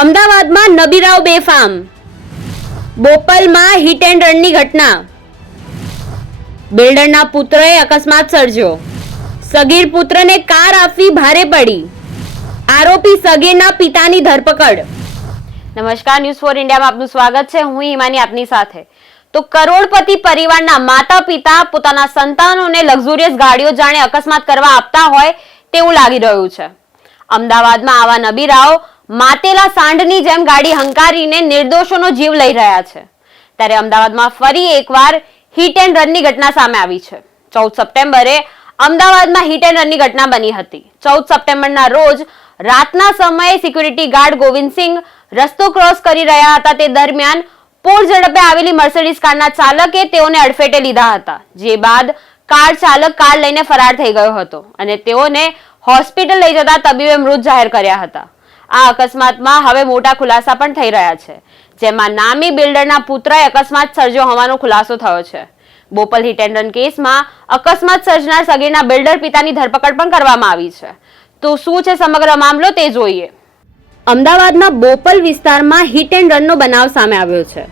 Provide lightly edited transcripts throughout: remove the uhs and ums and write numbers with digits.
અમદાવાદમાં નબીરાવ બેફામ, બોપલમાં hit and રનની ઘટના, બિલ્ડરના પુત્રએ અકસ્માત સર્જ્યો, સગીર પુત્રને કાર આપવી ભારે પડી, આરોપી સગીરના પિતાની ધરપકડ। નમસ્કાર, ન્યૂઝ ફોર ઇન્ડિયામાં આપનું સ્વાગત છે। હું હિમાની આપની સાથે। તો કરોડપતિ પરિવારના માતા પિતા પોતાના સંતાનોને લક્ઝુરિયસ ગાડીઓ જાણે અકસ્માત કરવા આપતા હોય તેવું લાગી રહ્યું છે। અમદાવાદમાં આવા નબીરાઓ માતેલા સાંઢની જેમ ગાડી હંકારીને નિર્દોષોનો જીવ લઈ રહ્યા છે। ત્યારે અમદાવાદમાં ફરી એકવાર હિટ એન્ડ રનની ઘટના સામે આવી છે। 14 સપ્ટેમ્બરે અમદાવાદમાં હિટ એન્ડ રનની ઘટના બની હતી। 14 સપ્ટેમ્બરના રોજ રાતના સમયે સિક્યુરિટી ગાર્ડ ગોવિંદસિંહ રસ્તો ક્રોસ કરી રહ્યા હતા। તે દરમિયાન પૂર ઝડપે આવેલી મર્સિડીઝ કારના ચાલકે તેઓને અડફેટે લીધા હતા, જે બાદ કાર ચાલક કાર લઈને ફરાર થઈ ગયો હતો અને તેઓને હોસ્પિટલ લઈ જતા તબીબે મૃત જાહેર કર્યા હતા। આ અકસ્માતમાં હવે મોટા ખુલાસા પણ થઈ રહ્યા છે, જેમાં નામી બિલ્ડરના પુત્રએ અકસ્માત સર્જ્યો હોવાનો ખુલાસો થયો છે। બોપલ હિટ એન્ડ રન કેસમાં અકસ્માત સર્જનાર સગીરના બિલ્ડર પિતાની ધરપકડ પણ કરવામાં આવી છે। તો શું છે સમગ્ર મામલો તે જોઈએ। અમદાવાદના બોપલ વિસ્તારમાં હિટ એન્ડ રનનો બનાવ સામે આવ્યો છે।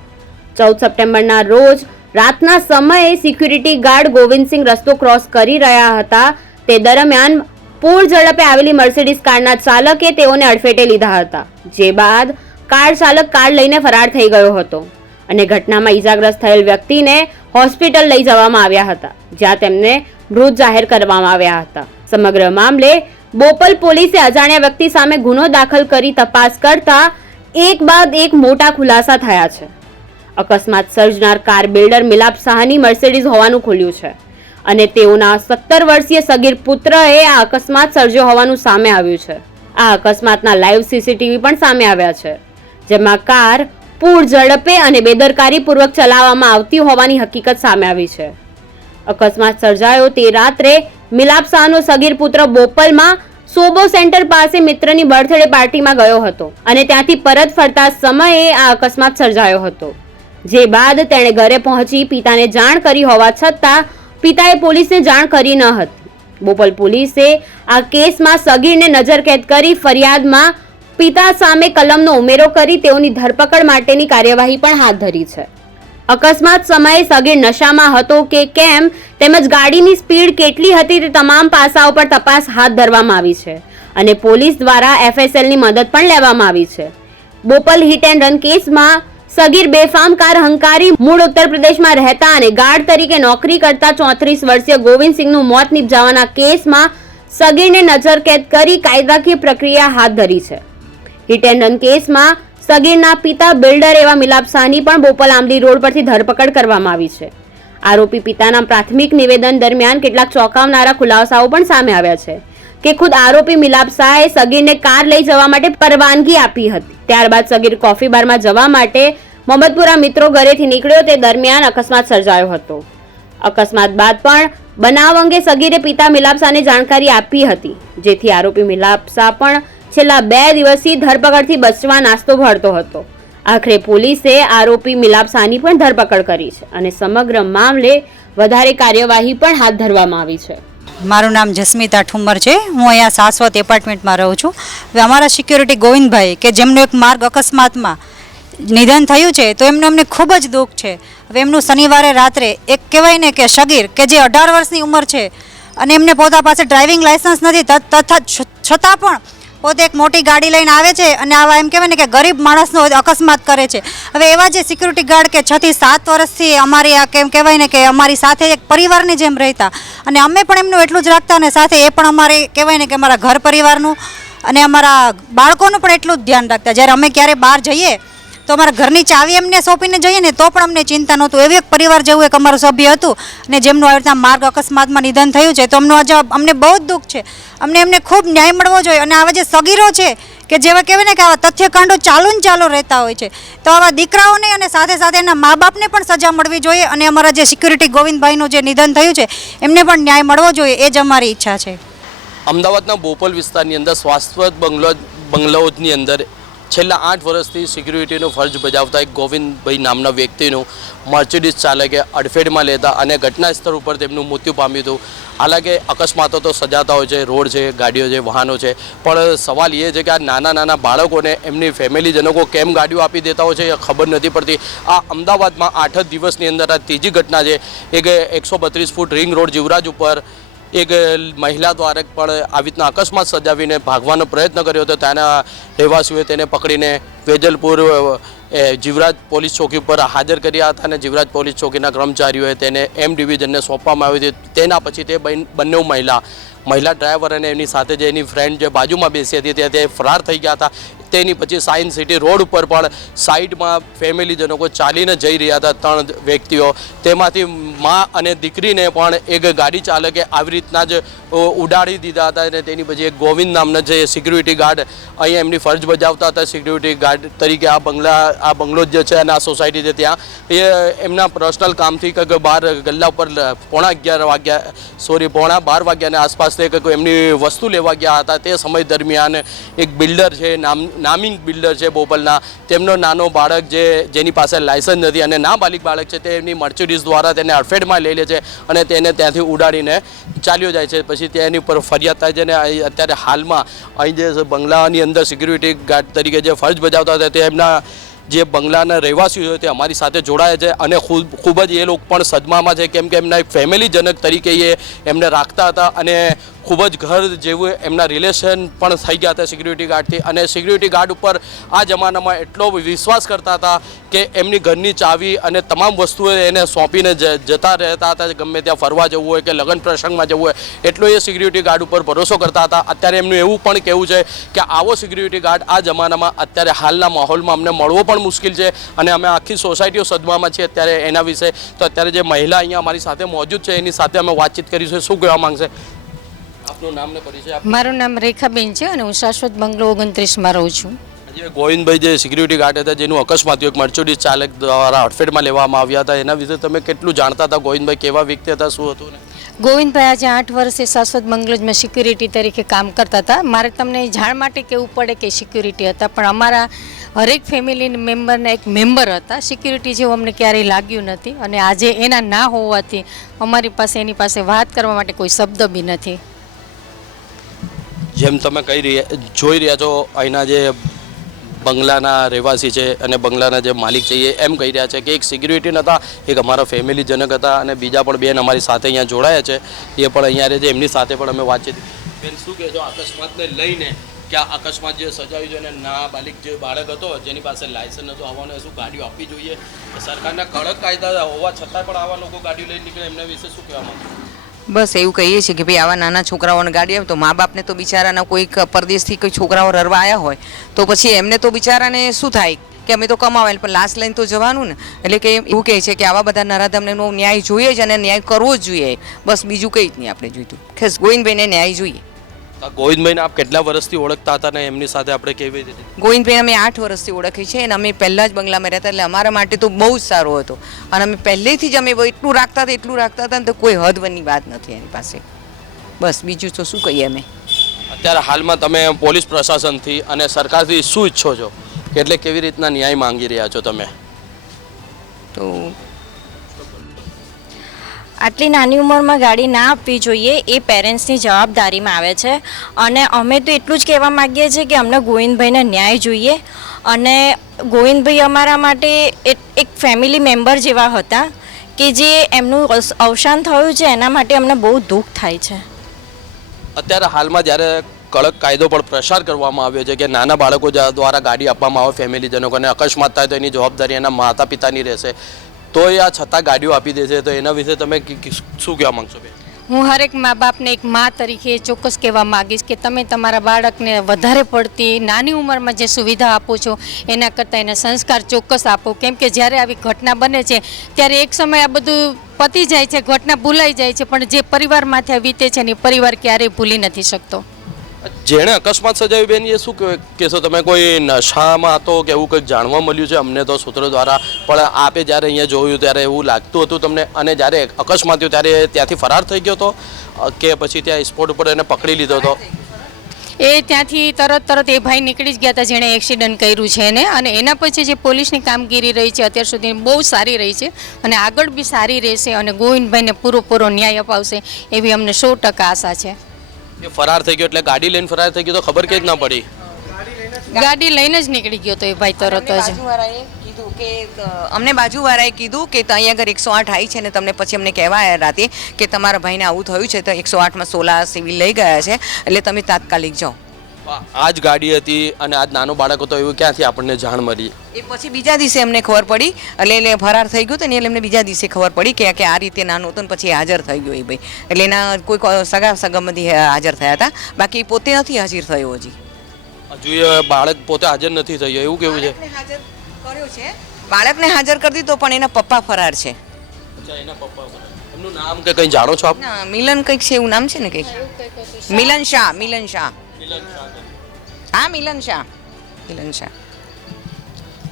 14 સપ્ટેમ્બરના રોજ રાતના સમયે સિક્યુરિટી ગાર્ડ ગોવિંદસિંહ રસ્તો ક્રોસ કરી રહ્યા હતા। તે દરમિયાન પૂર ઝડપે આવેલી મર્સિડીઝ કારના ચાલકે તેઓને અડફેટે લીધા હતા, જે બાદ કાર ચાલક કાર લઈને ફરાર થઈ ગયો હતો અને ઘટનામાં ઈજાગ્રસ્ત થયેલ વ્યક્તિને હોસ્પિટલ લઈ જવામાં આવ્યા હતા, જ્યાં તેમને મૃત જાહેર કરવામાં આવ્યા હતા। સમગ્ર મામલે બોપલ પોલીસે અજાણ્યા વ્યક્તિ સામે ગુનો દાખલ કરી તપાસ કરતા એક બાદ એક મોટા ખુલાસા થયા છે। અકસ્માત સર્જનાર કાર બિલ્ડર મિલાપ શાહની મર્સિડીઝ હોવાનું ખુલ્યું છે અને તેઓના 17 વર્ષીય સગીર પુત્રએ આ અકસ્માત સર્જ્યો હોવાનું સામે આવ્યું છે। આ અકસ્માતના લાઈવ સીસીટીવી પણ સામે આવ્યા છે, જેમાં કાર પૂર ઝડપે અને બેદરકારીપૂર્વક ચલાવવામાં આવતી હોવાની હકીકત સામે આવી છે। અકસ્માત સર્જાયો તે રાત્રે મિલાપ શાહનો સગીર પુત્ર બોપલમાં સોબો સેન્ટર પાસે મિત્રની બર્થડે પાર્ટીમાં ગયો હતો અને ત્યાંથી પરત ફરતા સમયે આ અકસ્માત સર્જાયો હતો, જે બાદ તેણે ઘરે પહોંચી પિતાને જાણ કરી હોવા છતાં પિતાએ પોલીસને જાણ કરી ન હતી। બોપલ પોલીસે આ કેસમાં સગીરને નજરકેદ કરી ફરિયાદમાં પિતા સામે કલમનો ઉમેરો કરી તેઓની ધરપકડ માટેની કાર્યવાહી પણ હાથ ધરી છે। અકસ્માત સમયે સગીર નશામાં હતો કે કેમ તેમજ ગાડીની સ્પીડ કેટલી હતી તે તમામ પાસાઓ પર તપાસ હાથ ધરવામાં આવી છે અને પોલીસ દ્વારા એફએસએલની મદદ પણ લેવામાં આવી છે। બોપલ હિટ એન્ડ રન કેસમાં સગીર બેફામ કાર હંકારી મૂળ ઉત્તર પ્રદેશમાં રહેતા અને ગાર્ડ તરીકે નોકરી કરતા 34 વર્ષીય ગોવિંદસિંહનું મોત નિપજાવવાના કેસમાં સગીરને નજરકેદ કરી કાયદાકીય પ્રક્રિયા હાથ ધરી છે। હિટ એન્ડ રન કેસમાં સગીરના પિતા બિલ્ડર એવા મિલાપ શાહની પણ બોપલ આંબલી રોડ પરથી ધરપકડ કરવામાં આવી છે। આરોપી પિતાના પ્રાથમિક નિવેદન દરમિયાન કેટલાક ચોંકાવનારા ખુલાસાઓ પણ સામે આવ્યા છે કે ખુદ આરોપી મિલાપ શાહે સગીરને કાર લઈ જવા માટે પરવાનગી આપી હતી। ત્યારબાદ સગીર કોફી બારમાં જવા માટે મોહમ્મદપુરા મિત્રો ઘરેથી નીકળ્યો તે દરમિયાન અકસ્માત સર્જાયો હતો। અકસ્માત બાદ પણ બનાવ અંગે સગીરે પિતા મિલાપ શાહને જાણકારી આપી હતી, જેથી આરોપી મિલાપ શાહ પણ છેલ્લા 2 દિવસથી ધરપકડથી બચવા નાસ્તો ભરતો હતો। આખરે પોલીસે આરોપી મિલાપ શાહની પણ ધરપકડ કરી છે અને સમગ્ર મામલે વધારે કાર્યવાહી પણ હાથ ધરવામાં આવી છે। મારું નામ જસ્મિતા ઠુમ્મર છે। હું અહીંયા શાશ્વત એપાર્ટમેન્ટમાં રહું છું। હવે અમારા સિક્યુરિટી ગોવિંદભાઈ કે જેમનું એક માર્ગ અકસ્માતમાં નિધન થયું છે, તો એમનું અમને ખૂબ જ દુઃખ છે। હવે એમનું શનિવારે રાત્રે એક કહેવાય ને કે સગીર કે જે 18 વર્ષની ઉંમર છે અને એમને પોતા પાસે ડ્રાઇવિંગ લાયસન્સ નથી, તથા છતાં પણ પોતે એક મોટી ગાડી લઈને આવે છે અને આવા એમ કહેવાય ને કે ગરીબ માણસનો અકસ્માત કરે છે। હવે એવા જે સિક્યુરિટી ગાર્ડ કે 6 થી 7 વર્ષથી અમારી આ કેમ કહેવાય ને કે અમારી સાથે એક પરિવારની જેમ રહેતા અને અમે પણ એમનું એટલું જ રાખતા અને સાથે એ પણ અમારે કહેવાય ને કે અમારા ઘર પરિવારનું અને અમારા બાળકોનું પણ એટલું જ ધ્યાન રાખતા। જ્યારે અમે ક્યારે બહાર જઈએ તો અમારા ઘરની ચાવી એમને સોંપીને જઈએ ને તો પણ અમને ચિંતા નહોતું। એવું એક પરિવાર જેવું એક અમારું સભ્ય હતું અને જેમનું આવી રીતના માર્ગ અકસ્માતમાં નિધન થયું છે, તો અમને બહુ જ દુઃખ છે। એમને ખૂબ ન્યાય મળવો જોઈએ અને આવા જે સગીરો છે કે જેવા કહેવાય ને કે આવા તથ્યકાંડો ચાલુ રહેતા હોય છે, તો આવા દીકરાઓને અને સાથે સાથે એના મા બાપને પણ સજા મળવી જોઈએ અને અમારા જે સિક્યુરિટી ગોવિંદભાઈનું જે નિધન થયું છે એમને પણ ન્યાય મળવો જોઈએ, એ જ અમારી ઈચ્છા છે। અમદાવાદના બોપલ વિસ્તારની અંદર શાશ્વત બંગલાઓની અંદર છેલ્લા 8 વર્ષથી સિક્યુરિટીનું ફરજ બજાવતા એક ગોવિંદભાઈ નામના વ્યક્તિનું મર્સિડીઝ ચાલકે અડફેટમાં લેતા અને ઘટના સ્થળ ઉપર તેમનું મૃત્યુ પામ્યું હતું. હાલાકી અકસ્માતો તો સજાતા હોય છે, રોડ છે, ગાડીઓ છે, વાહનો છે, પણ સવાલ એ છે કે આ નાના નાના બાળકોને એમની ફેમિલીજનકો કેમ ગાડીઓ આપી દેતા હોય છે એ ખબર નથી પડતી. આ અમદાવાદમાં 8 જ દિવસની અંદર આ ત્રીજી ઘટના છે. એક 132 ફૂટ રિંગ રોડ જીવરાજ ઉપર એક મહિલા દ્વારા પણ આવી રીતના અકસ્માત સર્જાવીને ભાગવાનો પ્રયત્ન કર્યો હતો. ત્યાંના રહેવાસીઓએ તેને પકડીને વેજલપુર જીવરાજ પોલીસ ચોકી પર હાજર કર્યા હતા અને જીવરાજ પોલીસ ચોકીના કર્મચારીઓએ તેને એમ ડિવિઝનને સોંપવામાં આવી હતી. તેના પછી તે બંને મહિલા ડ્રાઈવર અને એની સાથે જે એની ફ્રેન્ડ જે બાજુમાં બેસી હતી તે ફરાર થઈ ગયા હતા. તેની પછી સાયન્સ સિટી રોડ ઉપર પણ સાઈડમાં ફેમિલીજનકો ચાલીને જઈ રહ્યા હતા 3 વ્યક્તિઓ. તેમાંથી મા અને દીકરીને પણ એક ગાડી ચાલકે આવી રીતના જ ઉડાડી દીધા હતા અને તેની પછી એક ગોવિંદ નામના જે સિક્યુરિટી ગાર્ડ અહીંયા એમની ફરજ બજાવતા હતા સિક્યુરિટી ગાર્ડ તરીકે આ બંગલો જે છે અને આ સોસાયટી છે ત્યાં એ એમના પર્સનલ કામથી કંઈક બહાર ગલ્લા ઉપર પોણા 12 વાગ્યાની આસપાસ તે કંઈક એમની વસ્તુ લેવા ગયા હતા. તે સમય દરમિયાન એક બિલ્ડર છે નામિંગ બિલ્ડર છે બોપલના, તેમનો નાનો બાળક જેની પાસે લાયસન્સ નથી અને નાબાલિગ બાળક છે તે એમની મર્સિડીઝ દ્વારા તેને અડફેટમાં લઈ લે છે અને તેને ત્યાંથી ઉડાડીને ચાલ્યો જાય છે. પછી તેની ઉપર ફરિયાદ થાય છે અને અત્યારે હાલમાં અહીં જે બંગલાની અંદર સિક્યુરિટી ગાર્ડ તરીકે જે ફરજ બજાવતા હતા તે એમના જે બંગલાના રહેવાસીઓ તે અમારી સાથે જોડાયા છે અને ખૂબ જ એ લોકો પણ સદમામાં છે, કેમ કે એમના એક ફેમિલીજનક તરીકે એમને રાખતા હતા અને ખૂબ જ ઘર જેવું એમના રિલેશન પણ થઈ ગયા હતા સિક્યુરિટી ગાર્ડથી. અને સિક્યુરિટી ગાર્ડ ઉપર આ જમાનામાં એટલો વિશ્વાસ કરતા હતા કે એમની ઘરની ચાવી અને તમામ વસ્તુઓ એને સોંપીને જતા રહેતા હતા. ગમે ત્યાં ફરવા જવું હોય કે લગ્ન પ્રસંગમાં જવું હોય એટલો એ સિક્યુરિટી ગાર્ડ ઉપર ભરોસો કરતા હતા. અત્યારે એમનું એવું પણ કહેવું છે કે આવો સિક્યુરિટી ગાર્ડ આ જમાનામાં અત્યારે હાલના માહોલમાં અમને મળવો પણ મુશ્કેલ છે અને અમે આખી સોસાયટીઓ સદમામાં છીએ અત્યારે એના વિશે. તો અત્યારે જે મહિલા અહીંયા અમારી સાથે મોજૂદ છે એની સાથે અમે વાતચીત કરીશું. શું કહેવા માંગશે? આપનું નામ ને પરિચય આપો. મારું નામ રેખાબેન છે અને હું શાશ્વત બંગલો 29માં રહું છું. જે ગોવિંદભાઈ જે સિક્યુરિટી ગાર્ડ હતા જેનું અકસ્માત થયું એક મર્સિડીઝ ચાલક દ્વારા અડફેટમાં લેવામાં આવ્યા હતા, એના વિશે તમે કેટલું જાણતા હતા? ગોવિંદભાઈ કેવા વ્યક્તિ હતા, શું હતું? ગોવિંદભાઈ આજે 8 વર્ષથી શાશ્વત બંગલોજમાં સિક્યુરિટી તરીકે કામ કરતા હતા. મારે તમને જાણ માટે કહેવું પડે કે સિક્યુરિટી હતા, પણ અમારા હરેક ફેમિલી મેમ્બરના એક મેમ્બર હતા. સિક્યુરિટી જેવું અમને ક્યારેય લાગ્યું નથી અને આજે એના ના હોવાથી અમારી પાસે એની પાસે વાત કરવા માટે કોઈ શબ્દ બી નથી. જેમ તમે જોઈ રહ્યા છો અહીંના જે બંગલાના રહેવાસી છે અને બંગલાના જે માલિક છે એ એમ કહી રહ્યા છે કે એક સિક્યુરિટી નહોતા, એક અમારા ફેમિલીજનક હતા અને બીજા પણ બેન અમારી સાથે અહીંયા જોડાયા છે, એ પણ અહીંયા રહે છે. એમની સાથે પણ અમે વાતચીત. બેન, શું કહેજો અકસ્માતને લઈને? કે આ અકસ્માત જે સર્જાયું છે અને નાબાલિગ જે બાળક હતો જેની પાસે લાયસન્સ નહોતું આવવાનું, શું ગાડીઓ આપવી જોઈએ? સરકારના કડક કાયદા હોવા છતાં પણ આવા લોકો ગાડીઓ લઈને નીકળે, એમના વિશે શું કહેવા માંગો? બસ એવું કહીએ છીએ કે ભાઈ આવા નાના છોકરાઓને ગાડી આવે તો મા બાપને તો બિચારાના કોઈક પરદેશથી કોઈ છોકરાઓ રરવા આવ્યા હોય તો પછી એમને તો બિચારાને શું થાય કે અમે તો કમાવાય પણ લાશ લઈને તો જવાનું ને. એટલે કે એવું કહે છે કે આવા બધા નરાધમનો ન્યાય જોઈએ જ અને ન્યાય કરવો જ જોઈએ. બસ બીજું કંઈ જ નહીં આપણે જોઈતું. ખેસ ગોવિંદભાઈને ન્યાય જોઈએ. ગોવિંદભાઈને આપ કેટલા વર્ષથી ઓળખતા હતા ને એમની સાથે આપણે કેવી રીતે? ગોવિંદભાઈ અમે 8 વર્ષથી ઓળખીએ છીએ અને અમે પહેલાં જ બંગલામાં રહેતા એટલે અમારા માટે તો બહુ જ સારો હતો અને અમે પહેલેથી જ અમે એટલું રાખતા હતા ને તો કોઈ હદવની વાત નથી એની પાસે. બસ બીજું તો શું કહીએ અમે. અત્યારે હાલમાં તમે પોલીસ પ્રશાસનથી અને સરકારથી શું ઈચ્છો છો? એટલે કેવી રીતના ન્યાય માંગી રહ્યા છો તમે? તો આટલી નાની ઉંમરમાં ગાડી ના આપવી જોઈએ, એ પેરેન્ટ્સની જવાબદારીમાં આવે છે. અને અમે તો એટલું જ કહેવા માગીએ છીએ કે અમને ગોવિંદભાઈને ન્યાય જોઈએ. અને ગોવિંદભાઈ અમારા માટે એક ફેમિલી મેમ્બર જેવા હતા કે જે એમનું અવસાન થયું છે એના માટે અમને બહુ દુઃખ થાય છે. અત્યારે હાલમાં જ્યારે કડક કાયદો પણ પ્રસાર કરવામાં આવ્યો છે કે નાના બાળકો દ્વારા ગાડી આપવામાં આવે ફેમિલીજનોને, અકસ્માત થાય તો એની જવાબદારી એના માતા પિતાની રહેશે, તો એ આ છતાં ગાડીઓ આપી દે છે, તો એના વિશે તમે શું કહેવા માંગશો બેન? હું હરેક મા બાપને એક મા તરીકે ચોક્કસ કહેવા માગીશ કે તમે તમારા બાળકને વધારે પડતી નાની ઉંમરમાં જે સુવિધા આપો છો એના કરતાં એને સંસ્કાર ચોક્કસ આપો. કેમ કે જ્યારે આવી ઘટના બને છે ત્યારે એક સમય આ બધું પતી જાય છે, ઘટના ભૂલાઈ જાય છે, પણ જે પરિવારમાંથી વીતે છે ને એ પરિવાર ક્યારેય ભૂલી નથી શકતો. જેણે અકસ્માત સર્જાયું બેન, એ શું કહેશો તમે? કોઈ નશામાં હતો કે એવું કંઈક જાણવા મળ્યું છે અમને તો સૂત્રો દ્વારા, પણ આપે જ્યારે અહીંયા જોયું ત્યારે એવું લાગતું હતું તમને? અને જ્યારે અકસ્માત થયો ત્યારે ત્યાંથી ફરાર થઈ ગયો હતો કે પછી ત્યાં સ્પોટ ઉપર એને પકડી લીધો હતો? એ ત્યાંથી તરત એ ભાઈ નીકળી જ ગયા હતા જેણે એક્સિડન્ટ કર્યું છે એને, અને એના પછી જે પોલીસની કામગીરી રહી છે અત્યાર સુધી બહુ સારી રહી છે અને આગળ બી સારી રહેશે અને ગોવિંદભાઈને પૂરો ન્યાય અપાવશે એવી અમને 100% આશા છે. એ ફરાર થઈ ગયો એટલે ગાડી લઈને ફરાર થઈ ગયો તો ખબર કેવી ના પડી? ગાડી લઈને જ નીકળી ગયો તો એ ભાઈ તરત જ. અમને બાજુવાળાએ કીધું કે અહીંયા આગળ 108 આવી છે ને તમને પછી અમને કહેવા આવ્યા રાતે કે તમારા ભાઈને આવું થયું છે તો 108માં 16 સિવિલ લઈ ગયા છે એટલે તમે તાત્કાલિક જાઓ. આ જ ગાડી હતી અને આજ નાનો બાળક હતો એવું ક્યાંથી આપણને જાણ મળી? એ પછી બીજા દિવસે અમને ખબર પડી એટલે ફરાર થઈ ગયો તો ને એટલે અમને બીજા દિવસે ખબર પડી કે આ રીતે નાનો હતો ને પછી હાજર થઈ ગયો એ ભાઈ. એટલે એના કોઈ સગા સંબંધી હાજર થયા હતા, બાકી પોતે નથી હાજર થયો હજી. હજુ એ બાળક પોતે હાજર નથી થયો એવું કેવું છે? હાજર કર્યો છે, બાળકને હાજર કરી દીધો પણ એના પપ્પા ફરાર છે. અચ્છા, એના પપ્પા એમનું નામ કે કંઈ જાણો છો આપ? ના, મિલન કંઈક છે એવું નામ છે ને કંઈક. મિલન શાહ. હા, મિલન શાહ.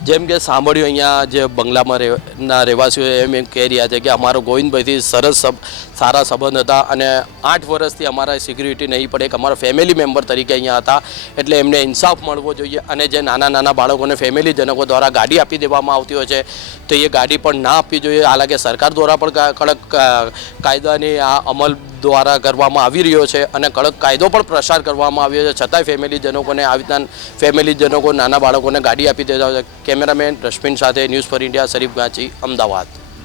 જેમ કે સાંભળ્યું અહીંયા જે બંગલામાં ના રહેવાસીઓ એમ કહી રહ્યા છે કે અમારો ગોવિંદભાઈથી સારા સંબંધ હતા અને 8 વર્ષથી અમારા સિક્યુરિટી નહીં પડે કે અમારા ફેમિલી મેમ્બર તરીકે અહીંયા હતા, એટલે એમને ઇન્સાફ મળવો જોઈએ. અને જે નાના બાળકોને ફેમિલીજનકો દ્વારા ગાડી આપી દેવામાં આવતી હોય છે તો એ ગાડી પણ ના આપવી જોઈએ. હાલાકી સરકાર દ્વારા પણ કડક કાયદાની આ અમલ દ્વારા કરવામાં આવી રહ્યો છે અને કડક કાયદો પણ પ્રસાર કરવામાં આવ્યો છે, છતાંય ફેમિલીજનકોને આવી રીતના ફેમિલીજનકો નાના બાળકોને ગાડી આપી દેતા હોય છે. કેમેરામેન રશ્મિન સાથે news for India, Sharif Ganchi, Ahmedabad.